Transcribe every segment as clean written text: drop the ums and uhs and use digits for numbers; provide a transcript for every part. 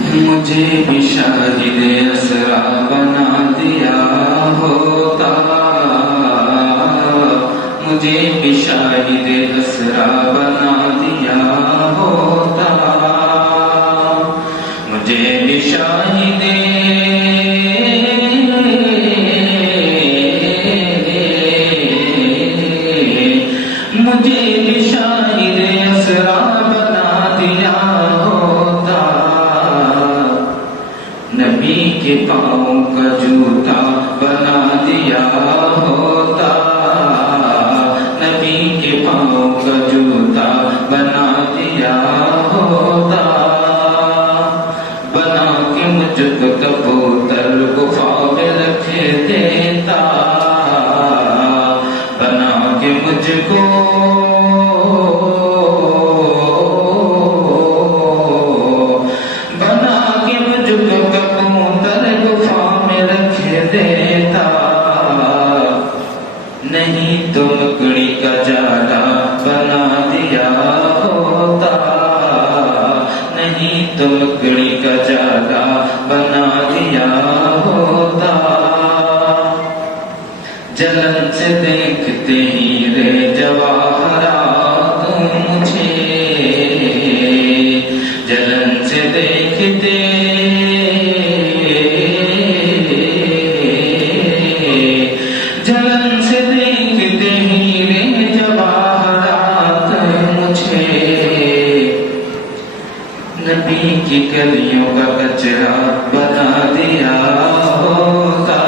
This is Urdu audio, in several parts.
مجھے بھی شاہد اسرا بنا دیا ہوتا، مجھے بھی شاہد اسرا بنا دیا ہوتا، مجھے بھی شاہد مجھے بھی شاہد اسرا بنا دیا ہوتا، نبی کے پاؤں کا جوتا بنا دیا ہوتا، نبی کے پاؤں کا جوتا بنا دیا ہوتا، بنا کے مجھ کو کبوتر غفا میں رکھ دیتا، بنا کے مجھ کو نہیں تو لکڑی کا جالا بنا دیا ہوتا، نہیں تو لکڑی کا جالا بنا دیا ہوتا، جلن سے دیکھتے ہیرے جواہرات مجھے، جلن سے دیکھتے جلن سے دیکھتے ہیرے جواہرات مجھے، نبی کی کلیوں کا کچرا بنا دیا ہوتا،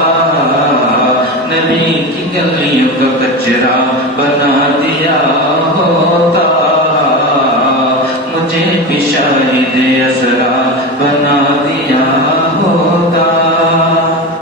نبی کی کلیوں کا کچرا بنا